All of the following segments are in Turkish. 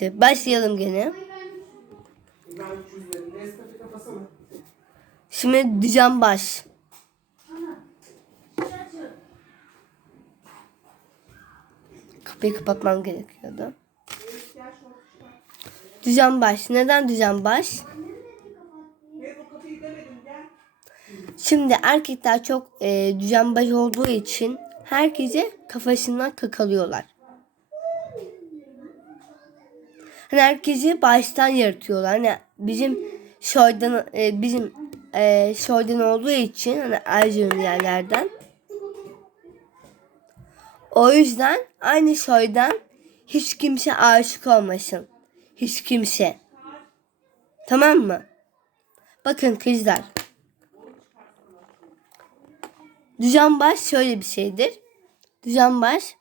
Başlayalım gene. Ben 200 verim. Nescafe kafasana. Şimdi düzen baş. Kapıyı kapatmam gerekiyordu. Düzen baş. Neden düzen baş? Şimdi erkekler çok e, düzenbaz olduğu için herkese kafasından kakalıyorlar. Hani herkesi baştan yaratıyorlar. Hani bizim soydan e, bizim e, soydan olduğu için hani Erzurum yerlerden. O yüzden aynı soydan hiç kimse aşık olmasın. Hiç kimse. Tamam mı? Bakın kızlar. Düzenbaş şöyle bir şeydir. Düzenbaş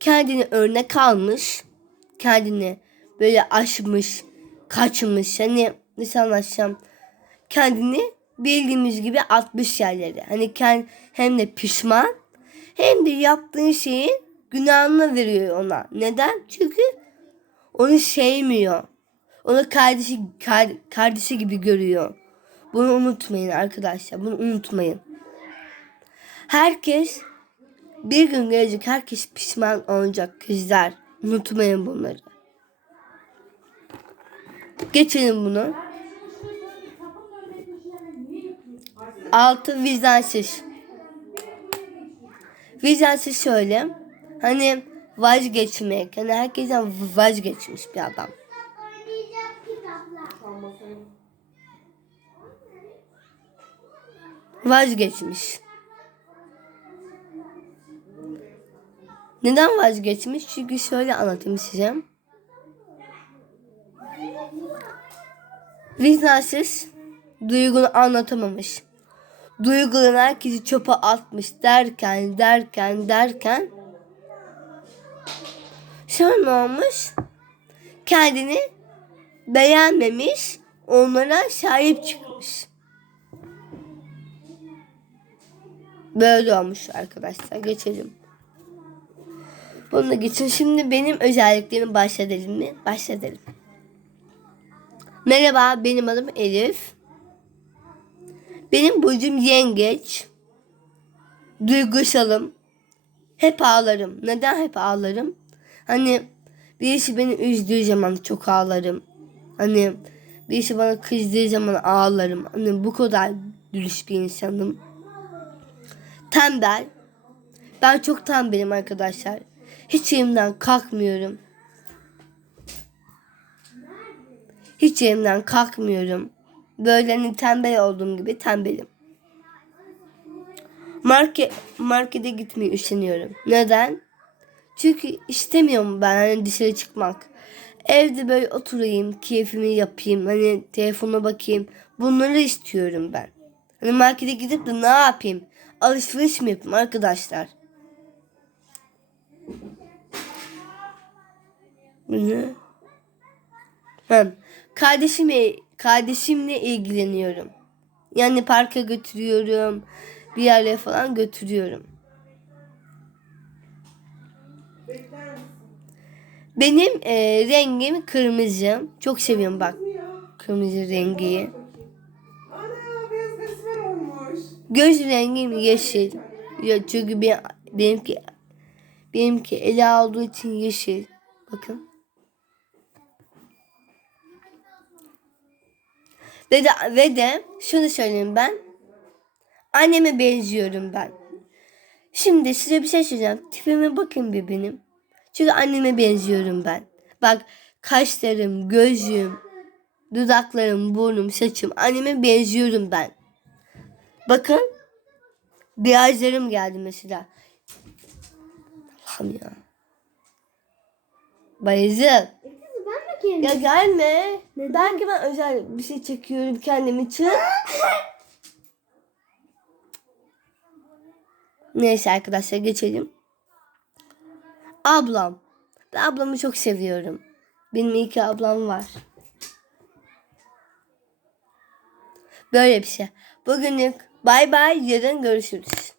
kendini örnek almış. Kendini böyle aşmış, kaçmış. Hani nasıl anlatsam. Kendini bildiğimiz gibi atmış yerlere. Hani kend, hem de pişman hem de yaptığı şeyin günahını veriyor ona. Neden? Çünkü onu sevmiyor. Onu kardeşi kar- kardeşi gibi görüyor. Bunu unutmayın arkadaşlar. Bunu unutmayın. Herkes bir gün gelecek herkes pişman olacak kızlar. Unutmayın bunları. Geçelim bunu. Altı vicdansız. Vicdansız şöyle. Hani vazgeçmek. Hani herkesten vazgeçmiş bir adam. Vazgeçmiş. Neden vazgeçmiş? Çünkü şöyle anlatayım size. Vicdansız duygunu anlatamamış. Duygularını herkesi çöpe atmış derken derken derken sonra ne olmuş? Kendini beğenmemiş, onlara sahip çıkmış. Böyle olmuş arkadaşlar. Geçelim. Bununla geçin. Şimdi benim özelliklerimi başlayalım mı? Başlayalım. Merhaba benim adım Elif. Benim burcum yengeç. Duygusalım. Hep ağlarım. Neden hep ağlarım? Hani birisi beni üzdüğü zaman çok ağlarım. Hani birisi bana kızdığı zaman ağlarım. Hani bu kadar dürüst bir insanım. Tembel. Ben çok tembelim arkadaşlar. Hiç yerimden kalkmıyorum. Hiç yerimden kalkmıyorum. Böyle hani tembel olduğum gibi tembelim. Market, markete gitmeyi üşeniyorum. Neden? Çünkü istemiyorum ben hani dışarı çıkmak. Evde böyle oturayım, keyfimi yapayım, hani telefona bakayım. Bunları istiyorum ben. Hani markete gidip de ne yapayım? Alışveriş mi yapayım arkadaşlar? Bu ne? Hem kardeşime kardeşimle ilgileniyorum. Yani parka götürüyorum. Bir yerlere falan götürüyorum. Benim e, rengim kırmızı. Çok seviyorum bak kırmızı rengi. Ana beyaz esmer olmuş. Göz rengim yeşil. Ya çünkü ben, benimki benimki ele olduğu için yeşil. Bakın. Ve de, ve de şunu söyleyeyim ben. Anneme benziyorum ben. Şimdi size bir şey söyleyeceğim. Tipime bakın bir benim. Çünkü anneme benziyorum ben. Bak kaşlarım, gözüm, dudaklarım, burnum, saçım. Anneme benziyorum ben. Bakın. Beyazlarım geldi mesela. Allah'ım ya. Bayezid. De Ya gelme. Belki ben özel bir şey çekiyorum kendim için. Neyse arkadaşlar geçelim. Ablam. Ben ablamı çok seviyorum. Benim iki ablam var. Böyle bir şey. Bugünlük bay bay yarın görüşürüz.